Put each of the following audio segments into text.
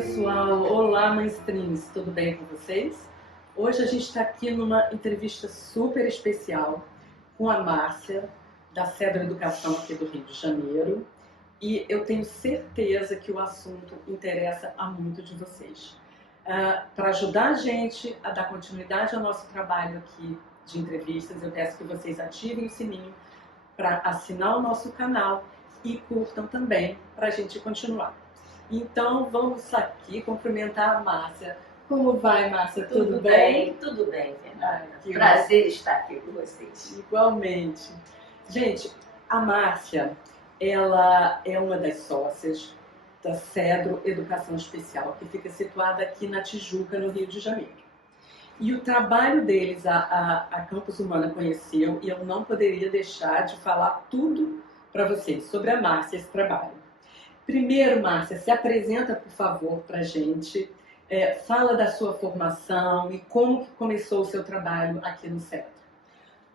pessoal, olá mainstreams, tudo bem com vocês? Hoje a gente está aqui numa entrevista super especial com a Márcia, da Cedro Educação aqui do Rio de Janeiro, e eu tenho certeza que o assunto interessa a muito de vocês. Para ajudar a gente a dar continuidade ao nosso trabalho aqui de entrevistas, eu peço que vocês ativem o sininho para assinar o nosso canal e curtam também para a gente continuar. Então vamos aqui cumprimentar a Márcia. Como vai, Márcia? Tudo bem? Tudo bem, Fernanda. Prazer estar aqui com vocês. Igualmente. Gente, a Márcia, ela é uma das sócias da Cedro Educação Especial, que fica situada aqui na Tijuca, no Rio de Janeiro. E o trabalho deles, a Campus Humana conheceu, e eu não poderia deixar de falar tudo para vocês sobre a Márcia, esse trabalho. Primeiro, Márcia, se apresenta, por favor, para a gente. Fala da sua formação e como que começou o seu trabalho aqui no Cedro.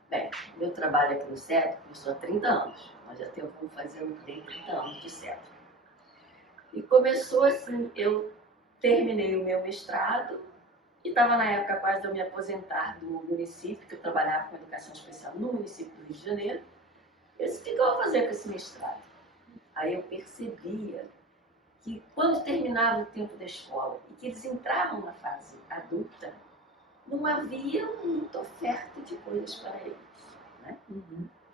Bem, meu trabalho aqui no Cedro começou há 30 anos. Nós já vamos fazendo 30 anos de Cedro. E começou assim, eu terminei o meu mestrado e estava na época quase de eu me aposentar do município, que eu trabalhava com educação especial no município do Rio de Janeiro. Eu disse, o que eu vou fazer com esse mestrado? Aí eu percebia que quando terminava o tempo da escola e que eles entravam na fase adulta, não havia muita oferta de coisas para eles, né?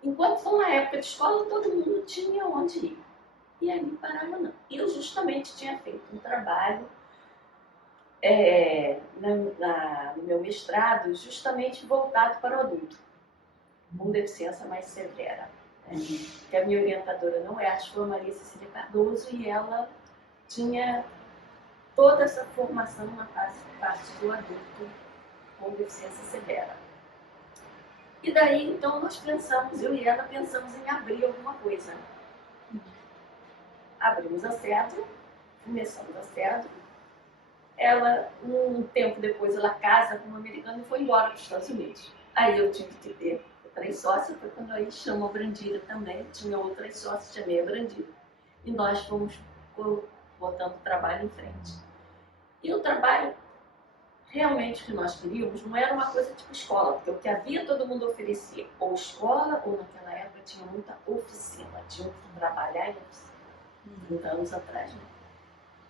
Enquanto na época de escola todo mundo tinha onde ir. E ali parava não. Eu justamente tinha feito um trabalho no meu mestrado justamente voltado para o adulto, com deficiência mais severa. Que a minha orientadora não é, acho que foi a Maria Cecília Cardoso, e ela tinha toda essa formação na parte do adulto com deficiência severa. E daí, então, nós pensamos, eu e ela pensamos em abrir alguma coisa. Abrimos a Cedro, começamos a Cedro. Ela, um tempo depois, ela casa com um americano e foi embora para os Estados Unidos. Aí eu tive que ter 3 sócias, foi quando aí chamou a Brandira também, tinha outras sócias, chamei a Brandira. E nós fomos botando o trabalho em frente. E o trabalho, realmente, que nós queríamos, não era uma coisa tipo escola, porque o que havia todo mundo oferecia, ou escola, ou naquela época tinha muita oficina, tinha que trabalhar em oficina, 30 anos atrás, né?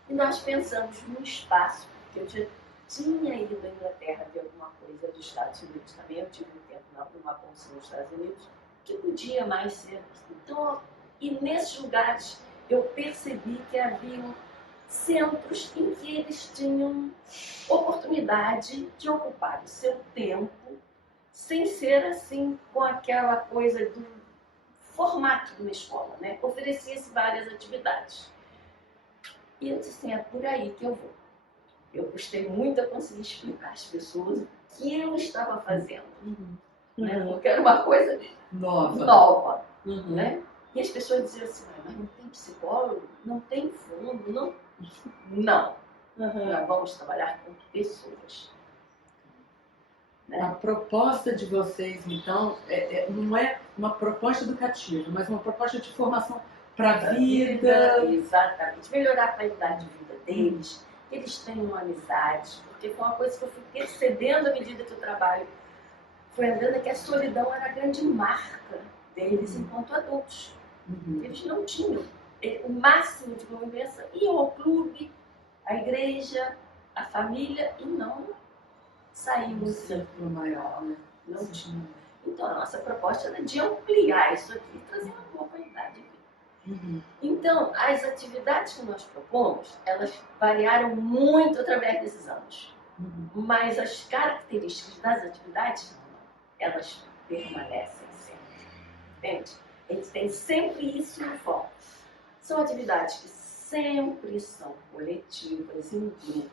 E nós pensamos num espaço, porque eu já tinha ido à Inglaterra ver alguma coisa dos Estados Unidos também, eu tive um tempo numa bolsa nos Estados Unidos, que podia mais ser. Então, e nesses lugares eu percebi que haviam centros em que eles tinham oportunidade de ocupar o seu tempo, sem ser assim, com aquela coisa do formato de uma escola, né? Oferecia-se várias atividades. E eu disse assim, é por aí que eu vou. Eu custei muito a conseguir explicar às pessoas o que eu estava fazendo. Né? Porque era uma coisa nova. Né? E as pessoas diziam assim, mas não tem psicólogo, não tem fundo, não. Nós vamos trabalhar com pessoas. Né? A proposta de vocês, então, não é uma proposta educativa, mas uma proposta de formação para a vida. Exatamente. Melhorar a qualidade de vida deles, que eles tenham amizades, porque foi uma coisa que eu fui percebendo à medida que o trabalho foi andando, é que a solidão era a grande marca deles enquanto adultos. Eles não tinham o máximo de convivência, iam ao clube, à igreja, à família, e não saíam do círculo maior, né? Não tinham. Então a nossa proposta era de ampliar isso aqui e trazer uma boa qualidade de vida. Então, as atividades que nós propomos, elas variaram muito através desses anos. Mas as características das atividades, elas permanecem sempre. Entende? A gente tem sempre isso no foco. São atividades que sempre são coletivas, em grupo.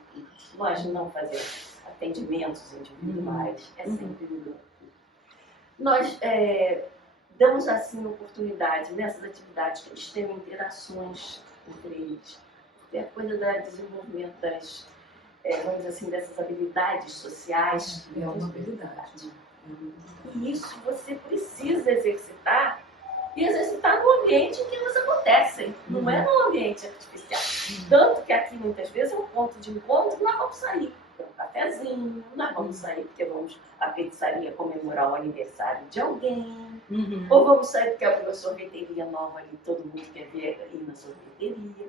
Nós não fazemos atendimentos individuais, é sempre em grupo. Nós damos assim oportunidade nessas atividades que eles tenham interações entre eles. É a coisa do desenvolvimento das, vamos dizer assim, dessas habilidades sociais. É uma habilidade. E isso você precisa exercitar, e exercitar no ambiente em que elas acontecem. Não é no ambiente artificial. Tanto que aqui muitas vezes é um ponto de encontro, nós vamos sair para um cafezinho, nós vamos sair porque vamos à pizzaria comemorar o aniversário de alguém, ou vamos sair porque abriu uma sorveteria nova ali, todo mundo quer ver ir na sorveteria.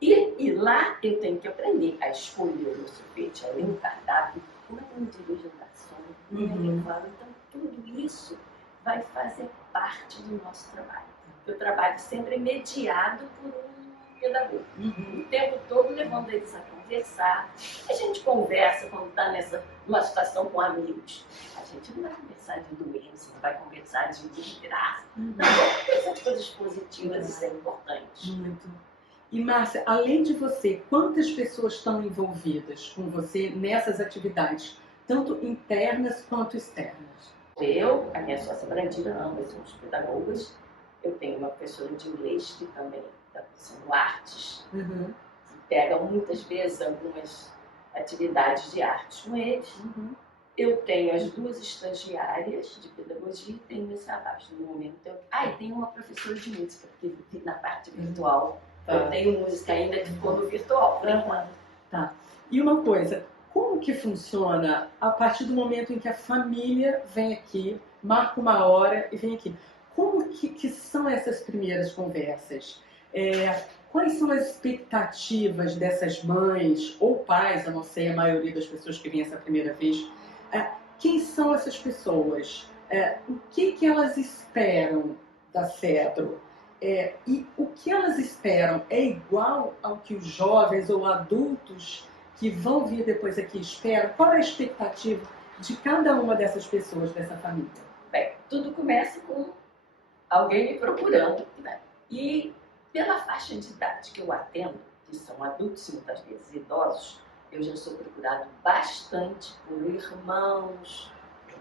E lá eu tenho que aprender a escolher o sorvete, a ler o cardápio, como é que eu dirijo o garçom, como é que eu falo. Então, tudo isso vai fazer parte do nosso trabalho. O trabalho sempre é mediado por um pedagogo. O tempo todo levando eles a conversar. A gente conversa quando está numa situação com amigos. A gente não vai conversar de doença, não vai conversar de desgraça. Não, vamos conversar de coisas positivas, isso é importante. Muito. E Márcia, além de você, quantas pessoas estão envolvidas com você nessas atividades, tanto internas quanto externas? Eu, a minha sócia Brandira, ambas somos pedagogas. Eu tenho uma professora de inglês que também está fazendo artes, que pega muitas vezes algumas atividades de artes com eles. Eu tenho as 2 estagiárias de pedagogia e tenho esse rapaz no momento. E tenho uma professora de música, porque na parte virtual eu tenho música ainda que ficou no virtual, por enquanto. Tá. E uma coisa, como que funciona a partir do momento em que a família vem aqui, marca uma hora e vem aqui? Como que são essas primeiras conversas? Quais são as expectativas dessas mães ou pais, eu não sei, a maioria das pessoas que vêm essa primeira vez? Quem são essas pessoas? O que elas esperam da Cedro? E o que elas esperam é igual ao que os jovens ou adultos que vão vir depois aqui esperam? Qual é a expectativa de cada uma dessas pessoas, dessa família? Bem, tudo começa com alguém me procurando, né? E pela faixa de idade que eu atendo, que são adultos e muitas vezes idosos, eu já sou procurado bastante por irmãos,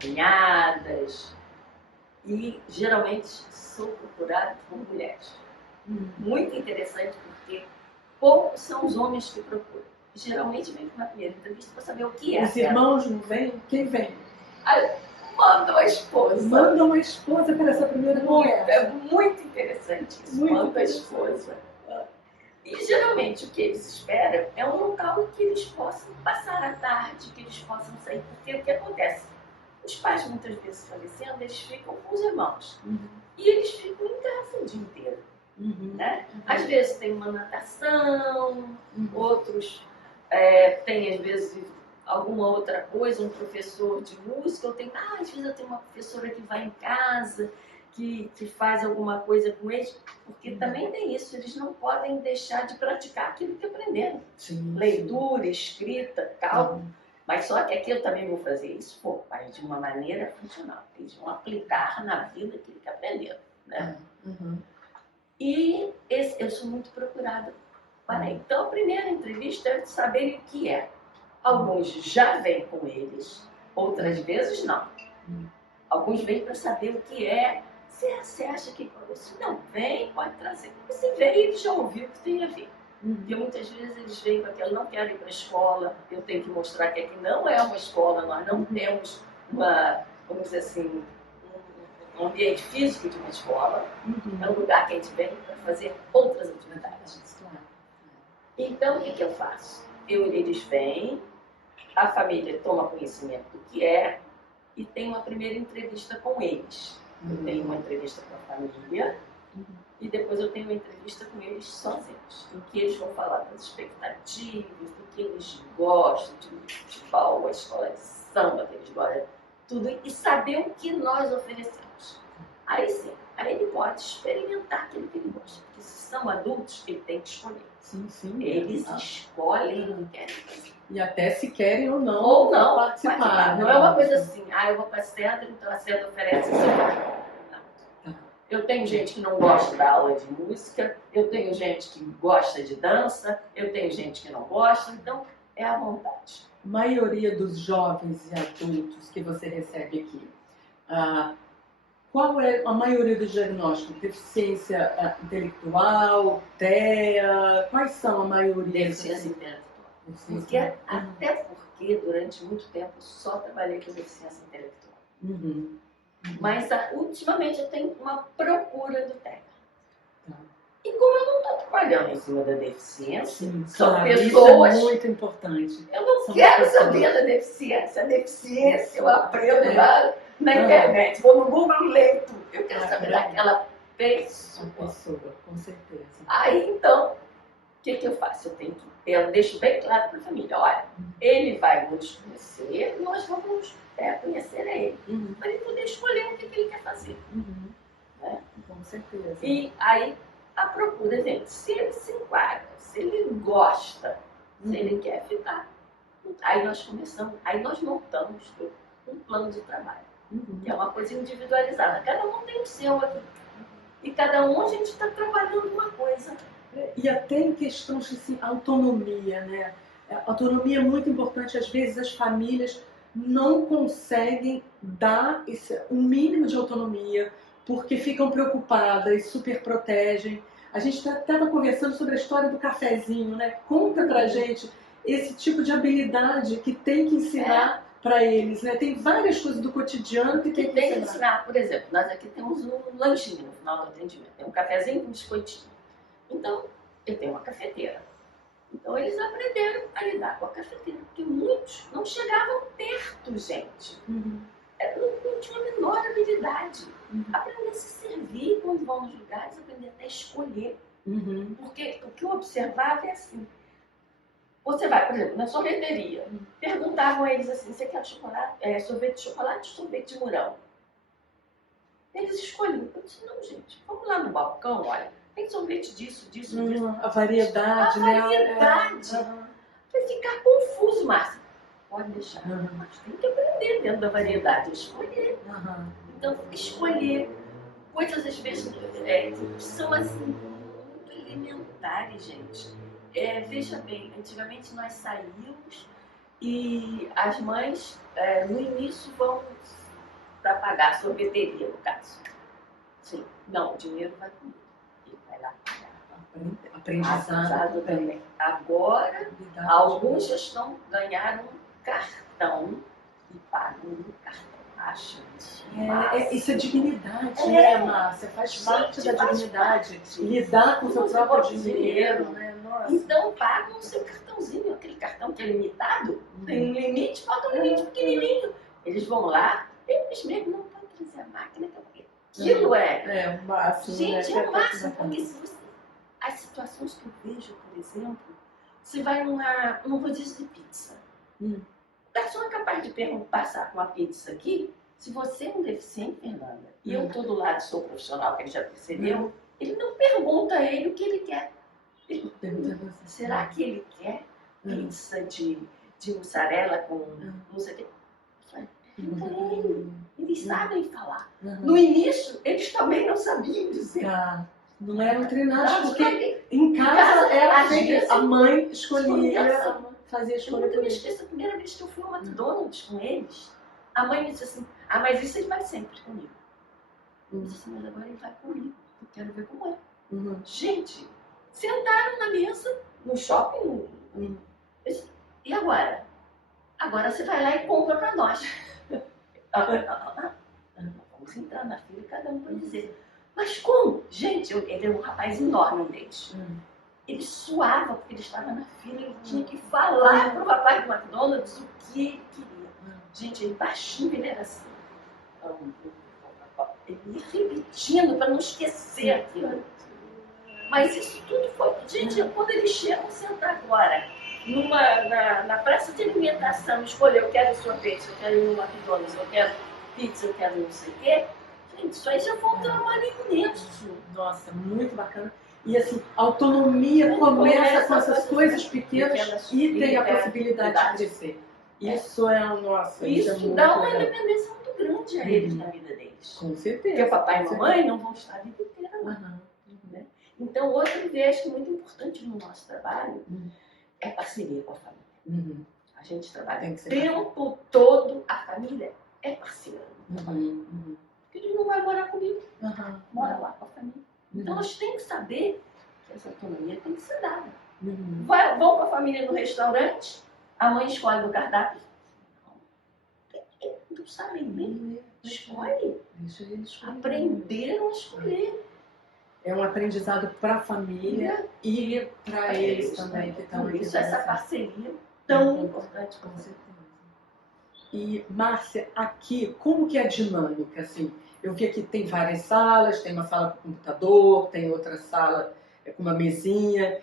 cunhadas, e geralmente sou procurado por mulheres. Muito interessante porque poucos são os homens que procuram. Geralmente vem para uma primeira entrevista para saber o que é. Os irmãos não vêm? Quem vem? Mandam a esposa. Mandam a esposa para essa primeira conversa. É muito interessante isso. Mandam a esposa. E geralmente o que eles esperam é um local que eles possam passar a tarde, que eles possam sair. Porque o que acontece? Os pais muitas vezes falecendo, eles ficam com os irmãos. E eles ficam em casa o dia inteiro. Né? Às vezes tem uma natação, outros têm às vezes alguma outra coisa, um professor de música, às vezes eu tenho uma professora que vai em casa, que faz alguma coisa com eles, porque também tem isso, eles não podem deixar de praticar aquilo que aprenderam. Leitura, escrita, cálculo, mas só que aqui eu também vou fazer isso, mas de uma maneira funcional, eles vão aplicar na vida aquilo que aprenderam. Né? E eu sou muito procurada para isso. Então a primeira entrevista é saber o que é. Alguns já vêm com eles, outras vezes não. Alguns vêm para saber o que é. Você acha que se não vem, pode trazer. Se vem, ele já ouviu o que tem a ver. Porque muitas vezes eles vêm com aquilo, não querem ir para a escola, eu tenho que mostrar que aqui não é uma escola, nós não temos vamos dizer assim, um ambiente físico de uma escola, é um lugar que a gente vem para fazer outras atividades. Então, o que eu faço? Eles vêm, a família toma conhecimento do que é e tem uma primeira entrevista com eles. Eu tenho uma entrevista com a família e depois eu tenho uma entrevista com eles sozinhos, em que eles vão falar das expectativas, do que eles gostam, de futebol, a escola de samba que eles gostam, tudo, e saber o que nós oferecemos. Aí sim, aí ele pode experimentar aquilo que ele gosta, porque se são adultos, ele tem que escolher. Eles escolhem o que querem fazer. E até se querem ou não participar. Não é uma coisa assim, eu vou para a Cedro, então a Cedro oferece isso. Não. Eu tenho gente que não gosta da aula de música, eu tenho gente que gosta de dança, eu tenho gente que não gosta, então é à vontade. A maioria dos jovens e adultos que você recebe aqui, qual é a maioria dos diagnósticos? Deficiência intelectual, TEA? Quais são a maioria? Deficiência intelectual. Até porque durante muito tempo só trabalhei com deficiência intelectual. Mas ultimamente eu tenho uma procura do TEA. E como eu não estou trabalhando em cima da deficiência. Sim, São claro, pessoas. isso é muito importante. Eu não São quero pessoas. saber da deficiência. A deficiência eu aprendo É. lá na Aham. internet. Vou no Google e leio tudo. Eu quero saber Legal. daquela pessoa. Uma pessoa, com certeza. Aí, então, o que eu faço? Eu deixo bem claro para a família, olha, ele vai nos conhecer, nós vamos conhecer a ele. Uhum. Para ele poder escolher o que ele quer fazer. Uhum. Né? Com certeza. E aí, a procura, gente, se ele se enquadra, se ele gosta, se ele quer ficar, aí nós começamos, aí nós montamos um plano de trabalho, Uhum. que é uma coisa individualizada. Cada um tem o seu aqui. E cada um a gente está trabalhando uma coisa. E até em questões de assim, autonomia, né? A autonomia é muito importante. Às vezes as famílias não conseguem dar um mínimo de autonomia porque ficam preocupadas, super protegem. A gente estava conversando sobre a história do cafezinho, né? Conta pra gente esse tipo de habilidade que tem que ensinar para eles, né? Tem várias coisas do cotidiano que tem que ensinar. Por exemplo, nós aqui temos um lanchinho no final do atendimento. Tem um cafezinho com um biscoitinho. Então, eu tenho uma cafeteira. Então, eles aprenderam a lidar com a cafeteira. Porque muitos não chegavam perto, gente. Uhum. Não tinha a menor habilidade. Uhum. Aprender a se servir quando vão nos lugares, aprender até a escolher. Uhum. Porque o que eu observava é assim. Você vai, por exemplo, na sorveteria. Perguntavam a eles assim, você quer chocolate, sorvete de chocolate ou sorvete de morango? Eles escolhiam. Eu disse, não, gente, vamos lá no balcão, olha. Tem sorvete disso. A variedade, A né? variedade. Vai ficar confuso, Márcia. Pode deixar. Mas tem que aprender dentro da variedade, escolher. Então, escolher coisas, às vezes, que são assim, muito elementares, gente. Veja bem, antigamente nós saímos e as mães, no início, vão para pagar a sorveteria, no caso. Sim, não, o dinheiro vai comigo. Ele vai lá pagar. Aprendizado também. Agora, alguns já ganharam um cartão e pagam no cartão. Acho isso. Isso é dignidade, né, Márcia? Faz parte da dignidade. Lidar com o seu próprio dinheiro, né? Nossa. Então, pagam o seu cartãozinho, aquele cartão que é limitado, tem um limite, bota um limite pequenininho. Eles vão lá, eles mesmo não podem trazer a máquina, aquilo é o máximo. Gente, né? é o máximo, porque as situações que eu vejo, por exemplo, você vai num rodízio de pizza. O garçom é capaz de passar com a pizza aqui. Se você é um deficiente, Fernanda, e eu estou do lado, sou profissional, que ele já percebeu, ele não pergunta a ele o que ele quer. Ele pergunta, será que ele quer pizza de mussarela com não sei o quê? Eles sabem falar. No início, eles também não sabiam dizer. Não eram treinados, porque em casa era sempre a mãe escolhia, fazia escolha. Eu nunca me esqueço, a primeira vez que eu fui ao McDonald's com eles, a mãe me disse assim, mas isso ele vai sempre comigo. Eu disse assim, mas agora ele vai comigo, eu quero ver como é. Gente, sentaram na mesa, no shopping, e agora? Agora você vai lá e compra pra nós. Vamos entrar na fila e cada um vai dizer. Mas como? Gente, ele é um rapaz enorme, um deles. Ele suava porque ele estava na fila, ele tinha que falar para o rapaz do McDonald's o que ele queria. Gente, ele baixinho, ele era assim. Ele ia repetindo para não esquecer aquilo. Mas isso tudo foi. Gente, quando eles chegam, sentar agora na praça de alimentação, escolher, eu quero sorvete, eu quero ir no McDonald's, eu quero pizza, eu quero não sei o quê. Gente, isso aí já foi um trabalho imenso. Nossa, muito bacana. E assim, a autonomia começa com essas coisas pequenas e tem a possibilidade de crescer. Isso é o nosso. Isso dá uma independência muito grande a eles na vida deles. Com certeza. Porque o papai e a mamãe não vão estar a vida inteira lá. Né? Então, outra ideia que é muito importante no nosso trabalho é a parceria com a família. A gente trabalha o tempo todo, a família é parceira. Porque ele não vai morar comigo, mora lá com a família. Então, nós temos que saber que essa autonomia tem que ser dada. Vão com a família no restaurante, a mãe escolhe no cardápio. Não sabem bem. Escolhe. Aprenderam a escolher. É um aprendizado para a família e para eles também que estão aqui. Isso, essa parceria tão importante Com com você. certeza. E, Márcia, aqui, como que é a dinâmica? Assim, eu vi aqui tem várias salas, tem uma sala com computador, tem outra sala com uma mesinha.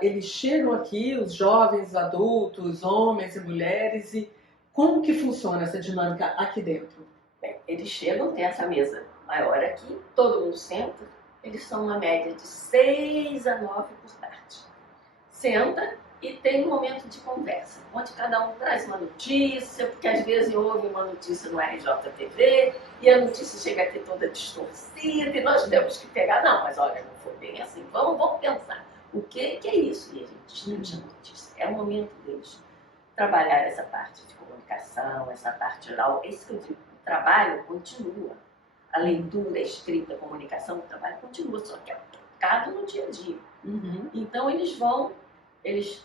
Eles chegam aqui, os jovens, adultos, homens e mulheres, e como que funciona essa dinâmica aqui dentro? Bem, eles chegam, tem essa mesa maior aqui, todo mundo senta, eles são uma média de 6 a 9 por tarde. Senta e tem um momento de conversa, onde cada um traz uma notícia, porque às vezes houve uma notícia no RJTV e a notícia chega aqui toda distorcida e nós temos que pegar, não, mas olha, não foi bem assim, vamos pensar, o que é isso? E a gente distribui a notícia. É o momento deles trabalhar essa parte de comunicação, essa parte oral, esse que eu digo, o trabalho continua. A leitura, a escrita, a comunicação, o trabalho continua, só que é aplicado no dia a dia. Então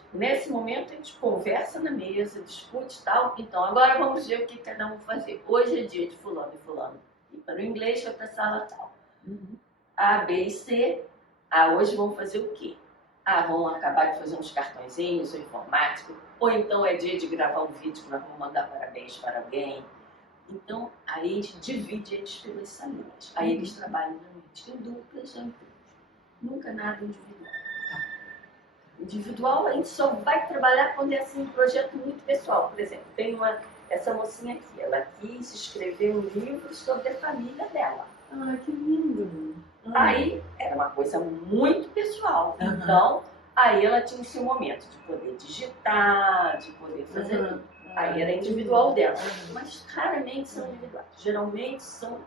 nesse momento a gente conversa na mesa, discute e tal. Então agora vamos ver o que cada um vai fazer. Hoje é dia de fulano e fulano ir para o inglês, vai para a sala tal. A, B e C. Hoje vão fazer o quê? Vão acabar de fazer uns cartõezinhos, ou informático. Ou então é dia de gravar um vídeo que nós vamos mandar parabéns para alguém. Então, aí a gente divide eles pelas salinhas. Aí eles trabalham realmente em duplas ou em trios. Nunca nada individual. Individual, a gente só vai trabalhar quando é assim, um projeto muito pessoal. Por exemplo, tem essa mocinha aqui. Ela quis escrever um livro sobre a família dela. Que lindo! Aí, era uma coisa muito pessoal. Então, aí ela tinha o seu momento de poder digitar, de poder fazer tudo. Aí era individual dela, mas raramente são individuais. Geralmente são,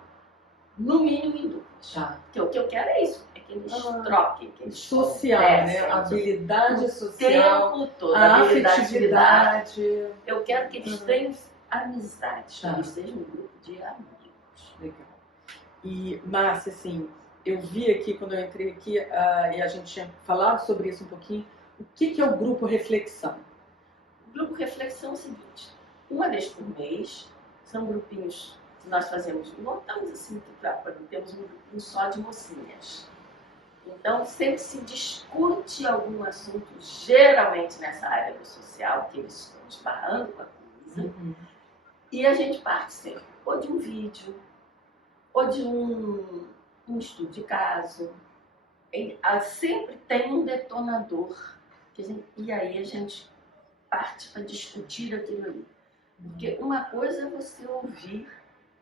no mínimo, em duplas. Porque o que eu quero é isso, é que eles troquem, que eles social, né? A habilidade social, tempo todo, a afetividade. Eu quero que eles tenham amizades, que eles sejam um grupo de amigos. Legal. E, Márcia, assim, eu vi aqui, quando eu entrei aqui, e a gente tinha falado sobre isso um pouquinho, o que é o grupo Reflexão? O grupo Reflexão é o seguinte, uma vez por mês, são grupinhos que nós fazemos, montamos assim, temos um grupinho só de mocinhas. Então, sempre se discute algum assunto, geralmente nessa área do social, que eles estão esbarrando com a coisa, e a gente parte sempre, ou de um vídeo, ou de um estudo de caso. Sempre tem um detonador, e aí a gente parte para discutir aquilo ali. Porque uma coisa é você ouvir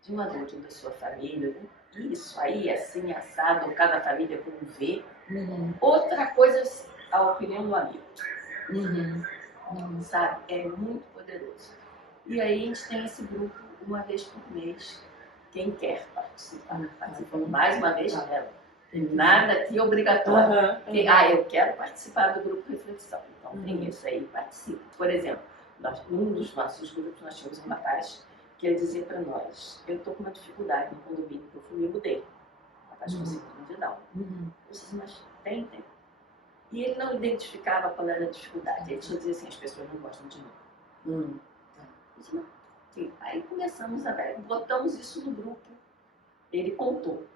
de um adulto da sua família, isso aí, assim, assado, cada família como vê. Outra coisa é a opinião do amigo. Sabe? É muito poderoso. E aí a gente tem esse grupo uma vez por mês. Quem quer participar, participando mais uma vez dela. Nada aqui obrigatório. Eu quero participar do grupo Reflexão. Então tem isso aí, participa. Por exemplo, num dos nossos grupos nós tínhamos um rapaz que ele dizia para nós, eu estou com uma dificuldade no condomínio que eu fui e mudei. Rapaz com síndrome de Down. Eu disse, mas tem. E ele não identificava qual era a dificuldade. Ele só dizia assim, as pessoas não gostam de mim. Eu disse, não. Aí começamos botamos isso no grupo. Ele contou.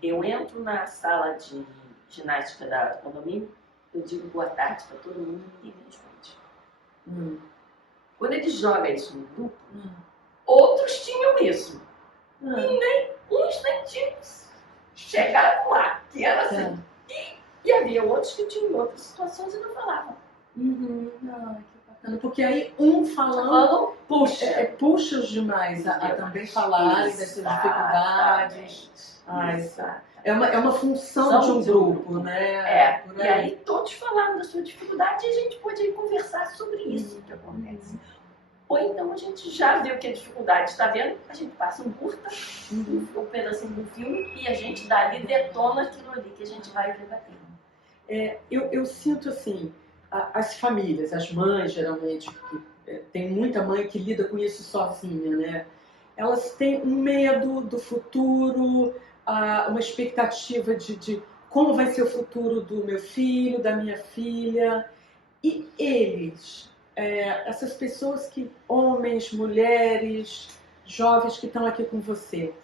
Eu entro na sala de ginástica do condomínio, eu digo boa tarde para todo mundo e ninguém me responde. Quando ele joga isso no grupo, outros tinham isso. E nem uns nem tinham chegado lá, que era assim. E havia outros que tinham outras situações e não falavam. Porque aí falando puxa os demais a também falarem dessas dificuldades. É uma função de um grupo, né? E aí todos falaram da sua dificuldade e a gente pode aí conversar sobre isso que acontece. Ou então a gente já viu que a dificuldade está vendo, a gente passa um curta, um pedacinho do filme e a gente dali detona aquilo ali que a gente vai debatendo. Eu sinto assim, as famílias, as mães geralmente, tem muita mãe que lida com isso sozinha, né? Elas têm um medo do futuro, uma expectativa de como vai ser o futuro do meu filho, da minha filha. E eles, essas pessoas homens, mulheres, jovens que estão aqui com você,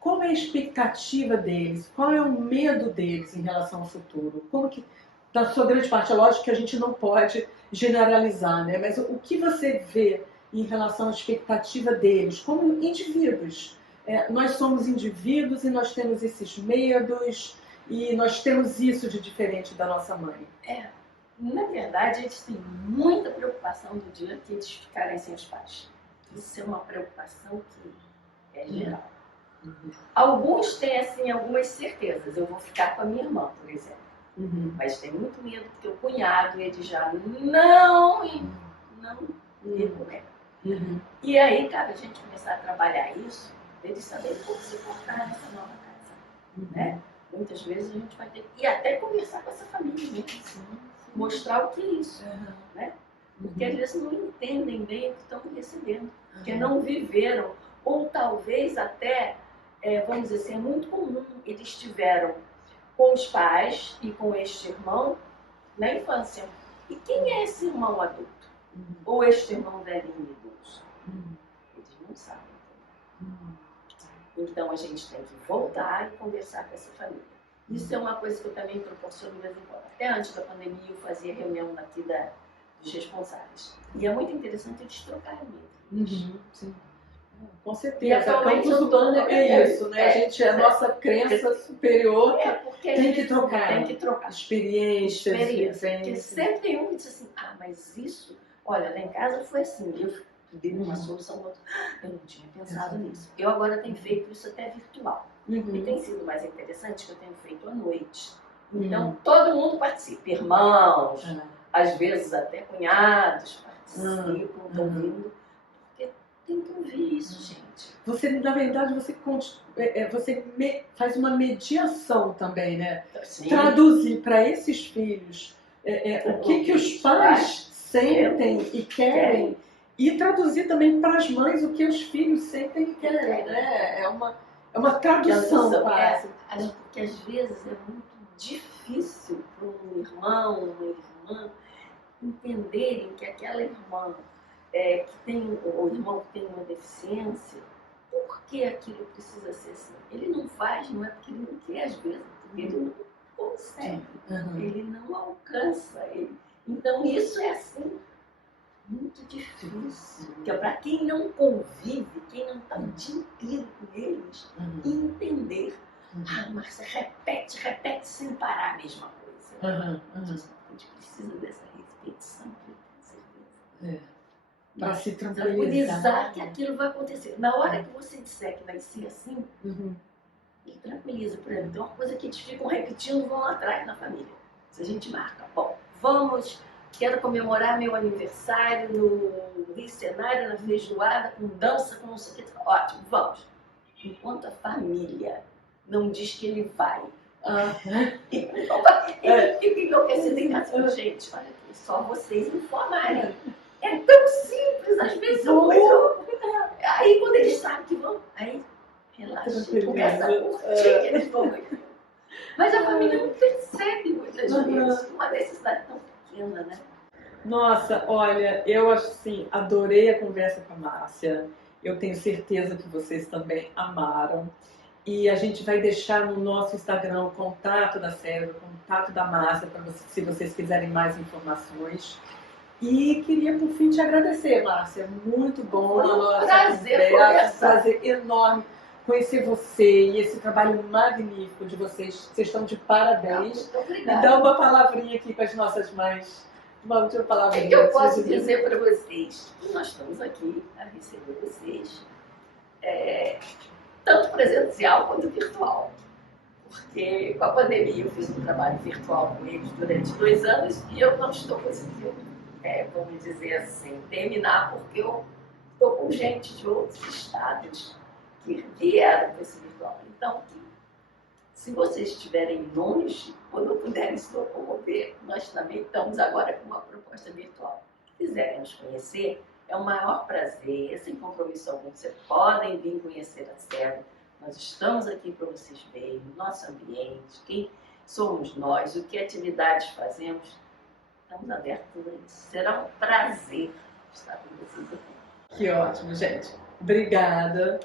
Como é a expectativa deles? Qual é o medo deles em relação ao futuro? Como que, na sua grande parte, é lógico que a gente não pode generalizar, né? Mas o que você vê em relação à expectativa deles como indivíduos? Nós somos indivíduos e nós temos esses medos e nós temos isso de diferente da nossa mãe. Na verdade, eles têm muita preocupação do dia que eles ficarem sem os pais. Isso é uma preocupação que é geral. Alguns têm, assim, algumas certezas. Eu vou ficar com a minha irmã, por exemplo. Mas tem muito medo porque o cunhado, ele já não recomenda. E aí, cara, a gente começar a trabalhar isso, eles saberem como se portar nessa nova casa. Né? Muitas vezes a gente vai ter que ir até conversar com essa família mesmo. Mostrar o que é isso. Né? Porque às vezes não entendem bem o que estão recebendo. Porque não viveram. Ou talvez até, vamos dizer assim, é muito comum, eles tiveram com os pais e com este irmão na infância. E quem é esse irmão adulto? Ou este irmão velhinho idoso? Eles não sabem. Então a gente tem que voltar e conversar com essa família. Isso é uma coisa que eu também proporciono de vez em quando. Até antes da pandemia eu fazia reunião aqui dos responsáveis. E é muito interessante eles trocarem mesmo. Sim. Com certeza. Campus Urbano é isso, né? A nossa crença superior tem que trocar. Tem que trocar. Experiências. Porque sempre tem um que diz assim, mas isso, olha, lá em casa foi assim, eu dei uma solução, outra. Eu não tinha pensado nisso. Eu agora tenho feito isso até virtual. E tem sido mais interessante que eu tenho feito à noite. Então, todo mundo participa. Irmãos, às vezes até cunhados participam, estão vindo. Porque tem que ouvir isso, gente. Você, na verdade, você faz uma mediação também, né? Sim. Traduzir para esses filhos o que os pais sentem e querem. E traduzir também para as mães o que os filhos sentem e querem, né? É uma tradução quase. Porque às vezes é muito difícil para um irmão, uma irmã, entenderem que aquela irmã que tem, o irmão que tem uma deficiência, por que aquilo precisa ser assim? Ele não faz, não é porque ele não quer às vezes, porque ele não consegue, ele não alcança. Então isso é assim. Muito difícil. Porque para quem não convive, quem não está o dia inteiro com eles, entender. Márcia, repete sem parar a mesma coisa. A gente precisa dessa repetição, com certeza. Para se tranquilizar que aquilo vai acontecer. Na hora que você disser que vai ser assim, ele tranquiliza. Por exemplo, tem uma coisa que eles ficam repetindo, vão lá atrás na família. Se a gente marca, quero comemorar meu aniversário no Rio Cenário, na feijoada, com dança, com não sei o que. Ótimo, vamos. Enquanto a família não diz que ele vai. Ele fica enlouquecido em casa. Gente, olha aqui, só vocês informarem. É tão simples, às vezes aí quando eles sabem que vão, aí relaxa, começa a curtir que eles vão. Mas a família não percebe muitas vezes uma necessidade tão pequena, né? Nossa, olha, eu assim, adorei a conversa com a Márcia. Eu tenho certeza que vocês também amaram. E a gente vai deixar no nosso Instagram o contato da Cédula, o contato da Márcia, se vocês quiserem mais informações. E queria, por fim, te agradecer, Márcia. Muito bom. Foi um prazer enorme conhecer você e esse trabalho magnífico de vocês. Vocês estão de parabéns. Muito obrigada. Dá uma palavrinha aqui para as nossas mães. Uma última palavrinha. O que eu posso dizer para vocês? Nós estamos aqui a receber vocês, tanto presencial quanto virtual. Porque com a pandemia eu fiz um trabalho virtual com eles durante 2 anos e eu não estou conseguindo, vamos dizer assim, terminar, porque eu estou com gente de outros estados que vieram com esse virtual. Então, se vocês estiverem longe, quando puderem se locomover, nós também estamos agora com uma proposta virtual. Se quiserem nos conhecer, é o maior prazer, sem compromisso algum. Vocês podem vir conhecer a Cédula. Nós estamos aqui para vocês verem o nosso ambiente, quem somos nós, o que atividades fazemos. Estamos abertos a isso. Será um prazer estar com vocês aqui. Que ótimo, gente. Obrigada.